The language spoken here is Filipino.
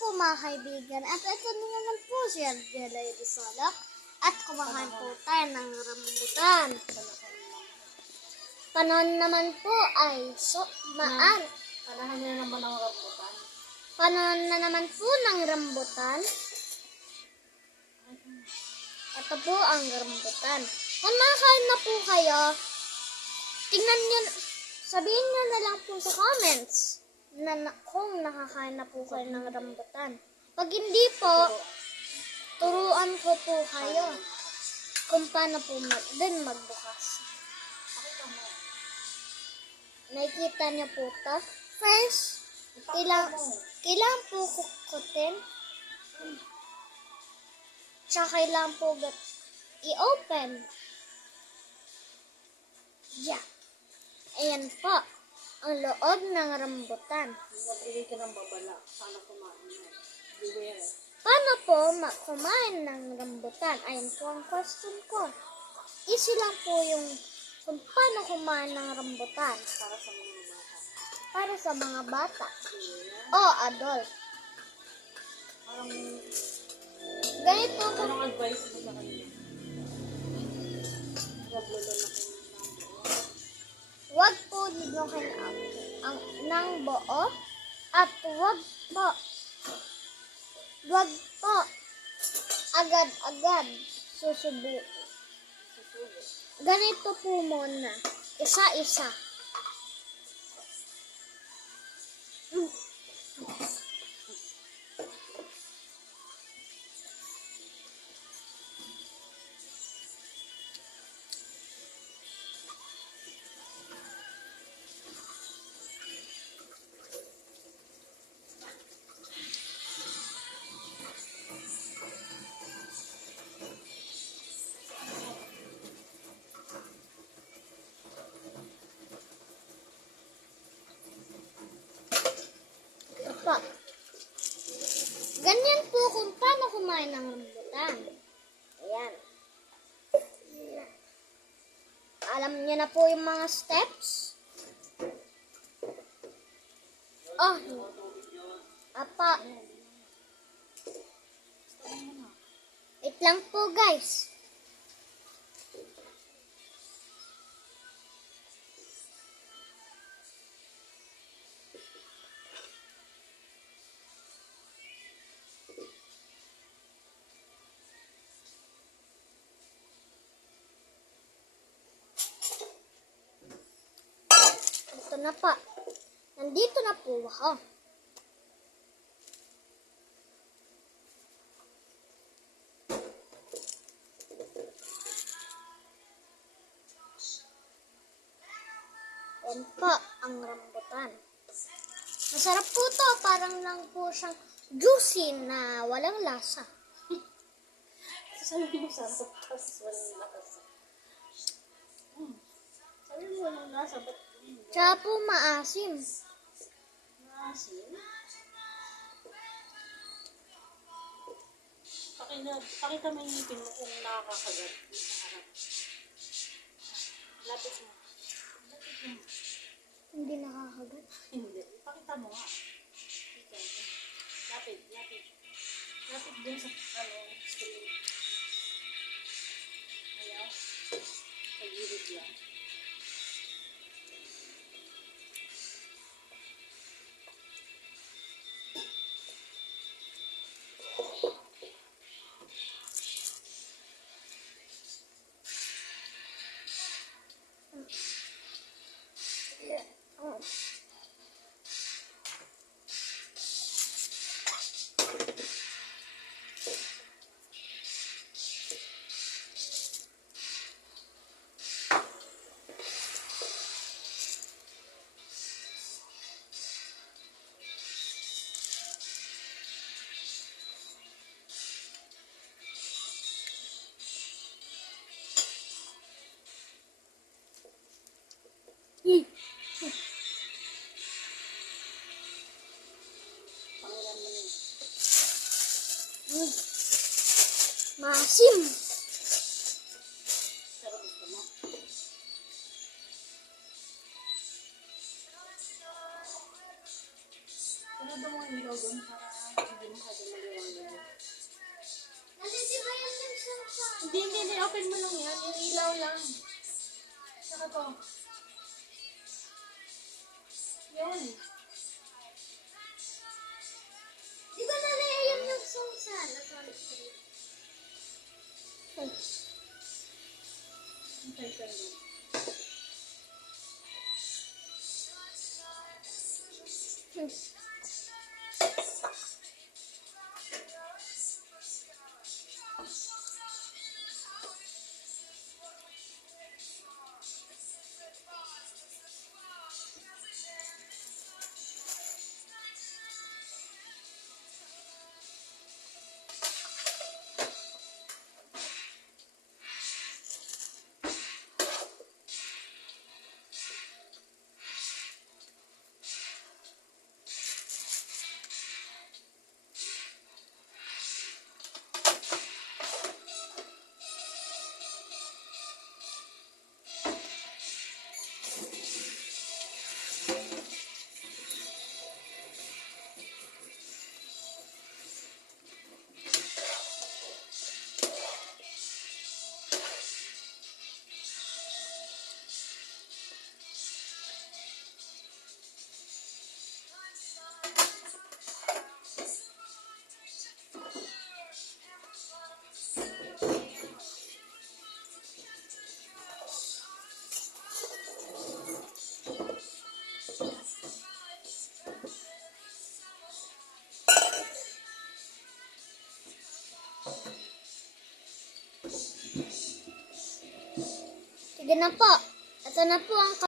po mga kaibigan, at ito na naman po si Angela Edisolak at kumakain po tayo ng rambutan. Panahon naman po ay Panahon na naman ang rambutan. Panahon na naman po ng rambutan. Ito po ang rambutan. Kung nakakain na po kayo, tingnan nyo, sabihin nyo na lang po sa comments kung nakakain na po kayo ng rambutan. Pag hindi po, turuan ko po kayo kung paano po magbukas. Nakikita niyo po ito? First, kailangan po kukutin. Tsaka kailangan po i-open. Yeah. Ayan po, ang loob ng rambutan. Magbigay ka ng babala. Sana kumain mo. Beware. Paano po kumain ng rambutan? Ayan po ang question ko. Easy lang po yung kung paano kumain ng rambutan. Para sa mga bata. Para sa mga bata. O adult. Parang, Ganito po. anong advice mo sa kanila? Huwag lolo na kayo Huwag po linukin ng buo at huwag po agad-agad susubuin. Ganito po muna, isa-isa. Po. Ganyan po kung paano kumain ng rambutan. Ayan. Alam niyo na po yung mga steps? Oh, apa. Wait lang po guys. Ito na pa. Nandito na po ako. Yan po ang rambutan. Masarap po to. Parang lang po siyang juicy na walang lasa. Sabi mo sarap, tapos walang lasa. Sabi mo walang lasa, ba't Tsaka po maasim. maasim? Pakita mo yung ngipin mo kung nakakagat sa harap. Lapit mo. Lapit mo. Hindi nakakagat. Hindi. Pakita mo nga. Ikaw. Lapit, lapit. Lapit dun sa screen. Ayaw. Pag-gilid lang. Maasim. Pero gusto mo. Pero doon mo yung ilaw doon para hindi mo open mo lang yan. Yung ilaw lang. Saka to. Yun. Di ba na ayun yung song sa Sonic 3? Antay ka lang. Sige na po. Ito na po ang